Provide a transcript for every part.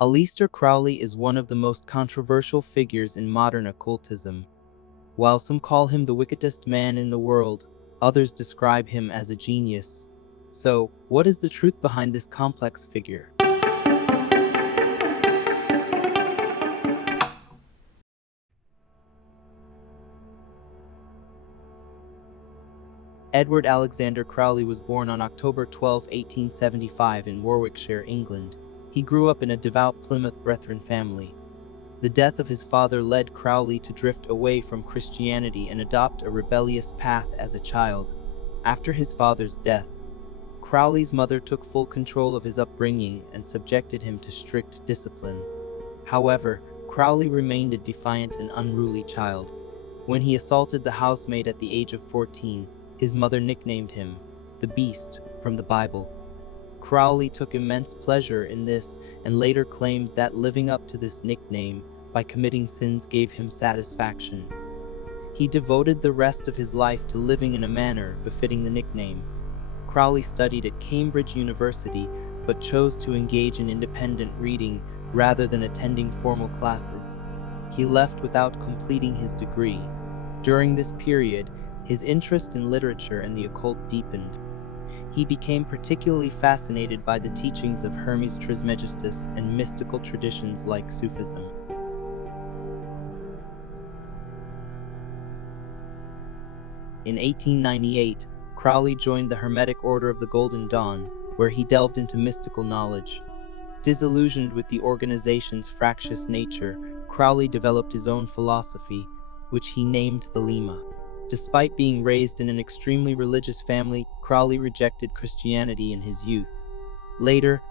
Aleister Crowley is one of the most controversial figures in modern occultism. While some call him the wickedest man in the world, others describe him as a genius. So, what is the truth behind this complex figure? Edward Alexander Crowley was born on October 12, 1875 in Warwickshire, England. He grew up in a devout Plymouth Brethren family. The death of his father led Crowley to drift away from Christianity and adopt a rebellious path as a child. After his father's death, Crowley's mother took full control of his upbringing and subjected him to strict discipline. However, Crowley remained a defiant and unruly child. When he assaulted the housemaid at the age of 14, his mother nicknamed him the Beast from the Bible. Crowley took immense pleasure in this and later claimed that living up to this nickname by committing sins gave him satisfaction. He devoted the rest of his life to living in a manner befitting the nickname. Crowley studied at Cambridge University but chose to engage in independent reading rather than attending formal classes. He left without completing his degree. During this period, his interest in literature and the occult deepened. He became particularly fascinated by the teachings of Hermes Trismegistus and mystical traditions like Sufism. In 1898, Crowley joined the Hermetic Order of the Golden Dawn, where he delved into mystical knowledge. Disillusioned with the organization's fractious nature, Crowley developed his own philosophy, which he named the Lema. Despite being raised in an extremely religious family, Crowley rejected Christianity in his youth. Later,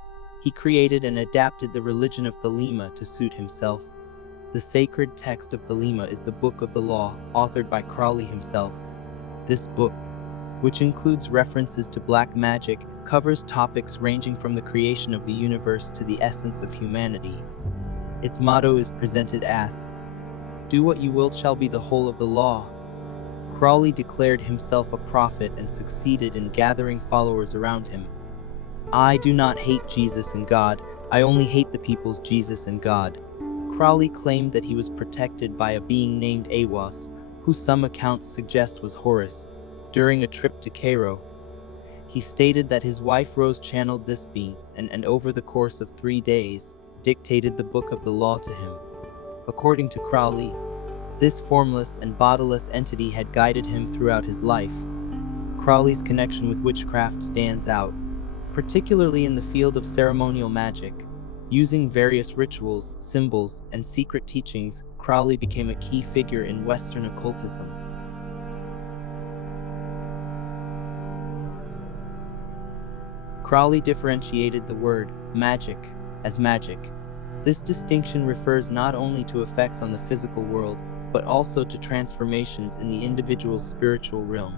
he created and adapted the religion of the Lema to suit himself. The sacred text of the Lema is the Book of the Law, authored by Crowley himself. This book, which includes references to black magic, covers topics ranging from the creation of the universe to the essence of humanity. Its motto is presented as, "Do what you will shall be the whole of the law." Crowley declared himself a prophet and succeeded in gathering followers around him. "I do not hate Jesus and God, I only hate the people's Jesus and God." Crowley claimed that he was protected by a being named Aiwass, who some accounts suggest was Horus. During a trip to Cairo, he stated that his wife Rose channeled this being and over the course of 3 days, dictated the Book of the Law to him. According to Crowley, this formless and bodiless entity had guided him throughout his life. Crowley's connection with witchcraft stands out, particularly in the field of ceremonial magic. Using various rituals, symbols, and secret teachings, Crowley became a key figure in Western occultism. Crowley differentiated the word magic as magic. This distinction refers not only to effects on the physical world, but also to transformations in the individual's spiritual realm.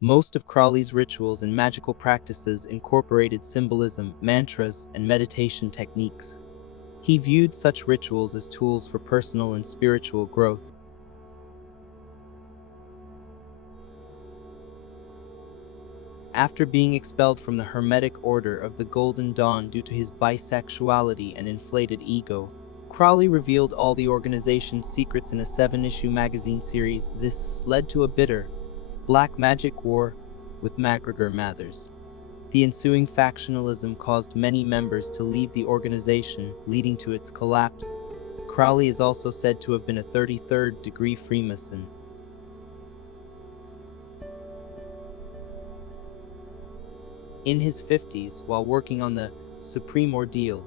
Most of Crowley's rituals and magical practices incorporated symbolism, mantras, and meditation techniques. He viewed such rituals as tools for personal and spiritual growth. After being expelled from the Hermetic Order of the Golden Dawn due to his bisexuality and inflated ego, Crowley revealed all the organization's secrets in a 7-issue magazine series. This led to a bitter, black magic war with MacGregor Mathers. The ensuing factionalism caused many members to leave the organization, leading to its collapse. Crowley is also said to have been a 33rd degree Freemason. In his 50s, while working on the Supreme Ordeal,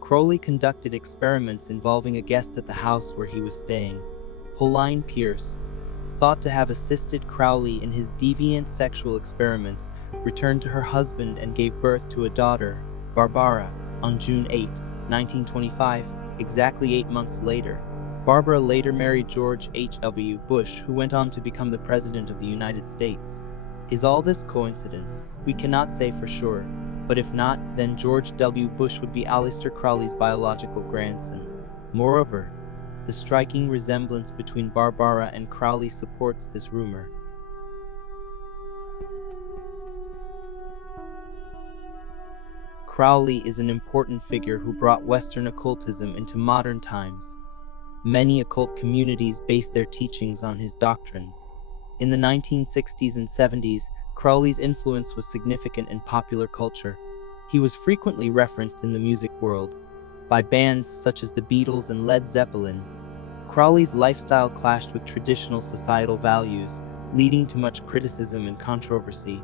Crowley conducted experiments involving a guest at the house where he was staying. Pauline Pierce, thought to have assisted Crowley in his deviant sexual experiments, returned to her husband and gave birth to a daughter, Barbara, on June 8, 1925, exactly 8 months later. Barbara later married George H.W. Bush, who went on to become the President of the United States. Is all this coincidence? We cannot say for sure, but if not, then George W. Bush would be Aleister Crowley's biological grandson. Moreover, the striking resemblance between Barbara and Crowley supports this rumor. Crowley is an important figure who brought Western occultism into modern times. Many occult communities base their teachings on his doctrines. In the 1960s and 70s, Crowley's influence was significant in popular culture. He was frequently referenced in the music world by bands such as the Beatles and Led Zeppelin. Crowley's lifestyle clashed with traditional societal values, leading to much criticism and controversy.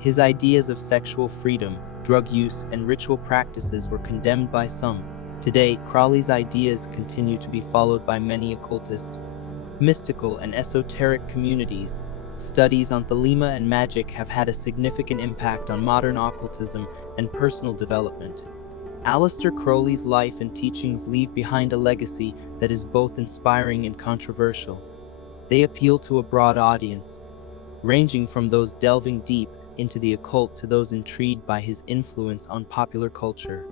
His ideas of sexual freedom, drug use, and ritual practices were condemned by some. Today, Crowley's ideas continue to be followed by many occultist, mystical, and esoteric communities. Studies on thelema and magic have had a significant impact on modern occultism and personal development. Aleister Crowley's life and teachings leave behind a legacy that is both inspiring and controversial. They appeal to a broad audience, ranging from those delving deep into the occult to those intrigued by his influence on popular culture.